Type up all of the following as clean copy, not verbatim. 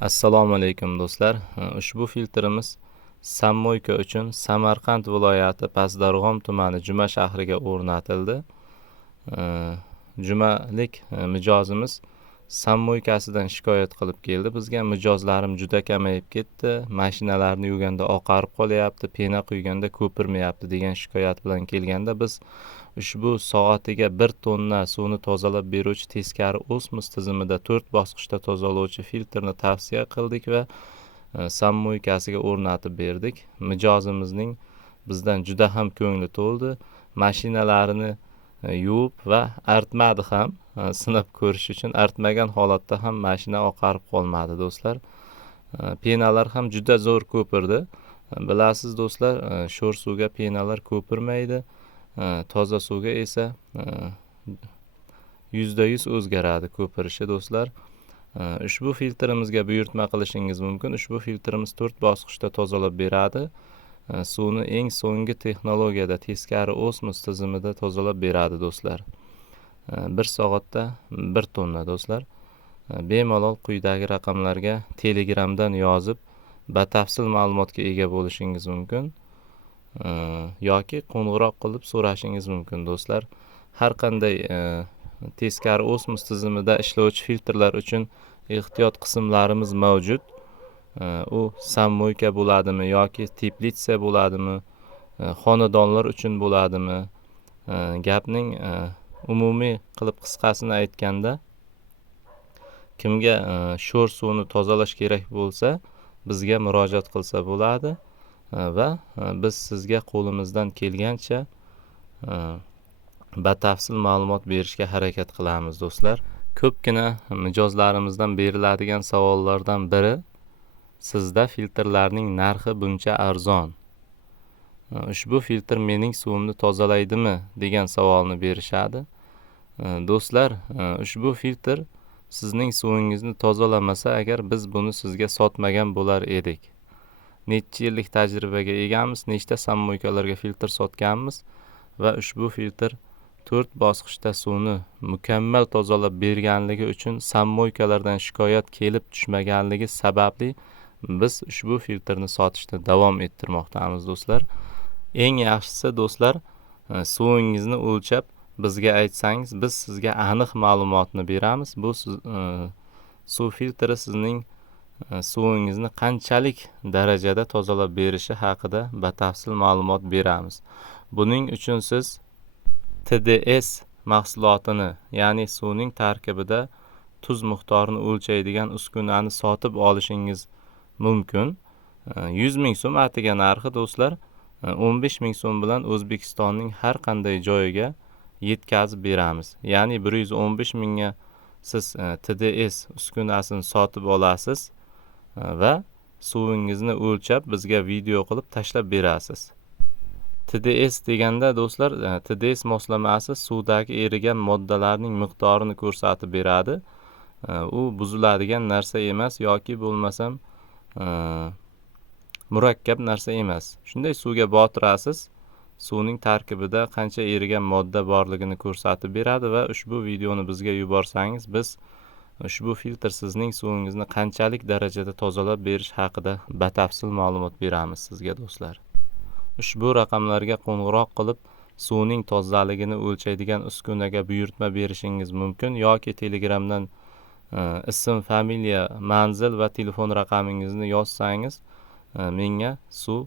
Assalomu alaykum do'stlar. Ushbu filtrimiz sammoyka uchun Samarqand viloyati Pazdarg'om tumani Juma shahriga o'rnatildi. Jumalik mijozimiz sammoykasidan shikoyat qilib keldi. Bizga mijozlarim juda kamayib ketdi. Mashinalarni yuvganda oqarib qolyapti, pena quyganda ko'pirmayapti degan shikoyat bilan kelganda biz ushbu soatiga 1 tonna suvni tozalab beruvchi teskari osmos tizimida 4 bosqichda tozalovchi filtrni tavsiya qildik va sammoykasiga o'rnatib berdik. Mijozimizning bizdan juda ham ko'ngli to'ldi. Mashinalarini yuvib va artmadi ham, sinab ko'rish uchun artmagan holatda ham mashina oqarib qolmadi do'stlar. Penalar ham juda zo'r ko'pirdi. Bilasiz do'stlar, sho'r suvga penalar ko'pirmaydi. Toza suvga esa %100 o'zgaradi ko'pirishi do'stlar. Ushbu filtrimizga buyurtma qilishingiz mumkin. Ushbu filtrimiz 4 bosqichda tozalab beradi. Suvni eng so'nggi texnologiyada teskari osmos tizimida tozalab beradi do'stlar. 1 soatda 1 tonna do'stlar. Bemalol quyidagi raqamlarga Telegramdan yozib batafsil ma'lumotga ega bo'lishingiz mumkin. Yoki qo'ng'iroq qilib so'rashingiz mumkin do'stlar. Har qanday teskari osmos tizimida ishlovchi filtrlar uchun ehtiyot qismlarimiz mavjud. U sammoyka bo'ladimi yoki teplitsa bo'ladimi, xonadonlar uchun bo'ladimi? Gapning umumiy qilib qisqasini aytganda, kimga sho'r suvni tozalash kerak bo'lsa, bizga murojaat qilsa bo'ladi va biz sizga qo'limizdan kelgancha batafsil ma'lumot berishga harakat qilamiz do'stlar. Ko'pgina mijozlarimizdan beriladigan savollardan biri, sizda filtrlarning narxi buncha arzon, ushbu filtr mening suvimni tozalaydimi degan savolni berishadi. Do'stlar, ushbu filtr sizning suvingizni tozalamasa agar biz buni sizga sotmagan bo'lar edik. Necha yillik tajribaga egamiz, nechta sammoykalarga filtr sotganmiz va ushbu filtr 4 bosqichda suvni mukammal tozalab berganligi uchun sammoykalardan shikoyat kelib tushmaganligi sababli biz ushbu filtrni sotishda davom ettirmoqdamiz do'stlar. Eng yaxshisi do'stlar, suvingizni o'lchab bizga aytsangiz, biz sizga aniq ma'lumotni beramiz. Bu suv filtri sizning suvingizni qanchalik darajada tozalab berishi haqida batafsil ma'lumot beramiz. Buning uchun siz TDS mahsulotini, ya'ni suvning tarkibida tuz miqdorini o'lchaydigan uskunani sotib olishingiz mumkin. 100 ming so'm atiga narxi do'stlar 15 ming so'm bilan O'zbekistonning har qanday joyiga yetkazib beramiz. Ya'ni 115 mingga siz TDS uskunasini sotib olasiz va suvingizni o'lchab bizga video qilib tashlab berasiz. TDS deganda do'stlar, TDS moslamasi suvdagi erigan moddalarning miqdorini ko'rsatib beradi. U buziladigan narsa emas yoki bo'lmasam murakkab narsa emas. Shunday suvga botirasiz, suvning tarkibida qancha erigan modda borligini ko'rsatib beradi va ushbu videoni bizga yuborsangiz, biz ushbu filtr sizning suvingizni qanchalik darajada tozalab berish haqida batafsil ma'lumot beramiz sizga do'stlar. Ushbu raqamlarga qo'ng'iroq qilib suvning tozaligini o'lchaydigan uskunaga buyurtma berishingiz mumkin yoki Telegramdan ism, familiya, manzil va telefon raqamingizni yozsangiz, menga suv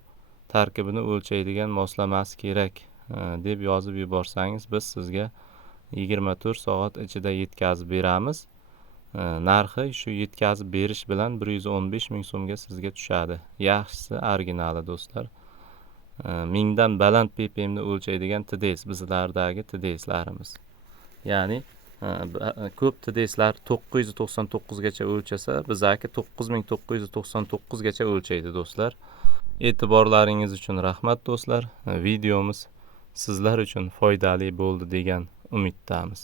tarkibini o'lchaydigan moslamasi kerak deb yozib yuborsangiz, biz sizga 24 soat ichida yetkazib beramiz. Narxi shu yetkazib berish bilan 115 ming so'mga sizga tushadi. Yaxshisi originali do'stlar. Mingdan baland ppmni o'lchaydigan TDS bizlardagi TDSlarimiz. Ya'ni ko'p TDSlar 999 gacha o'lchasa, bizaki 9999 gacha o'lchaydi do'stlar. E'tiborlaringiz uchun rahmat do'stlar. Videomiz sizlar uchun foydali bo'ldi degan umiddamiz.